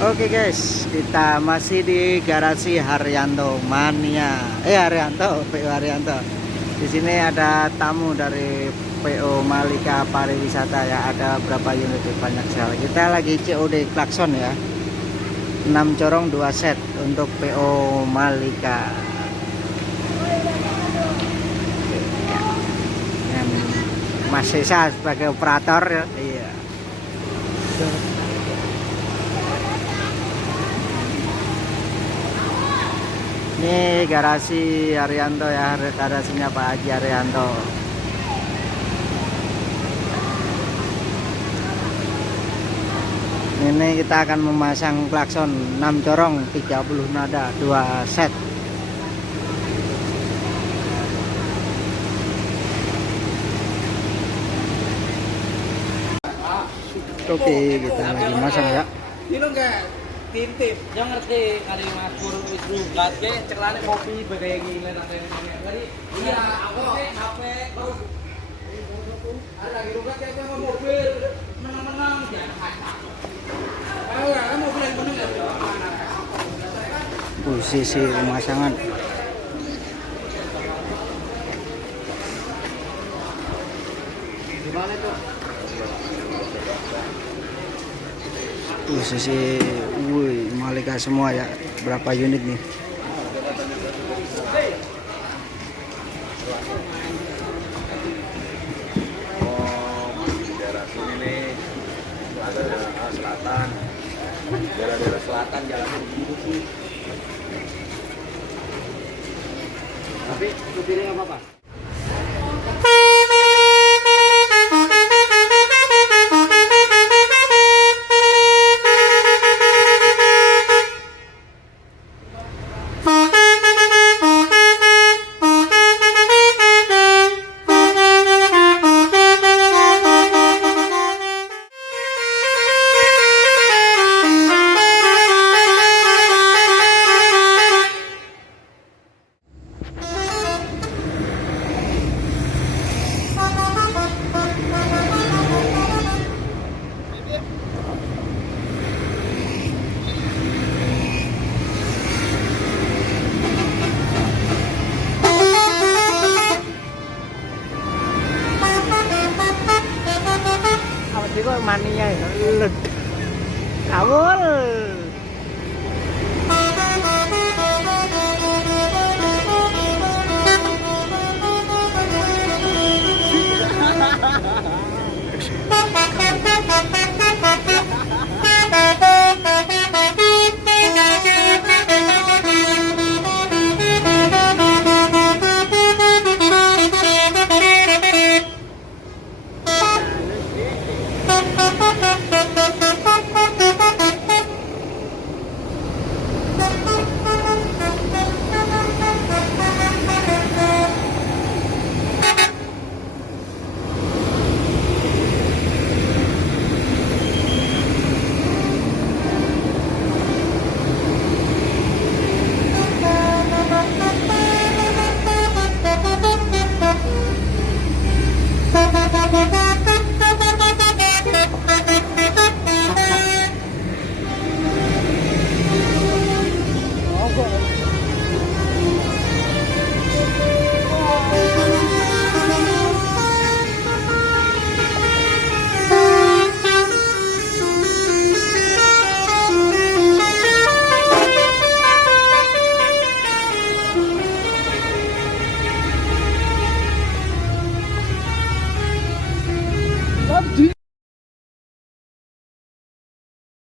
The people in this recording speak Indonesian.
Oke guys, kita masih di garasi Haryanto Mania. Haryanto, PO Haryanto. Di sini ada tamu dari PO Malika Pariwisata ya. Ada berapa unit? Banyak sekali. Kita lagi COD klakson ya. 6 corong 2 set untuk PO Malika. Dan Mas Sesa sebagai operator ya. Iya. Ini garasi Haryanto ya, garasinya Pak Haji Haryanto. Ini kita akan memasang klakson 6 corong 30 nada 2 set. Oke, kita lagi masang ya. Ini enggak tintip, jangan ngerti kali Mas Pur itu gade ceklane kopi bagai gini nanti. Iya, aku HP terus ada lagi rugat kayak sama mobil menang-menang jangan kaca. Ayo ya, mobil yang bener ya. Posisi pemasangan. Gimana tuh? Posisi Malika semua ya. Berapa unit nih? Daerah sini nih ada daerah selatan. Daerah selatan jalan begitu sih. Tapi supirnya nggak apa-apa. Jadi kok mania ya? Awul.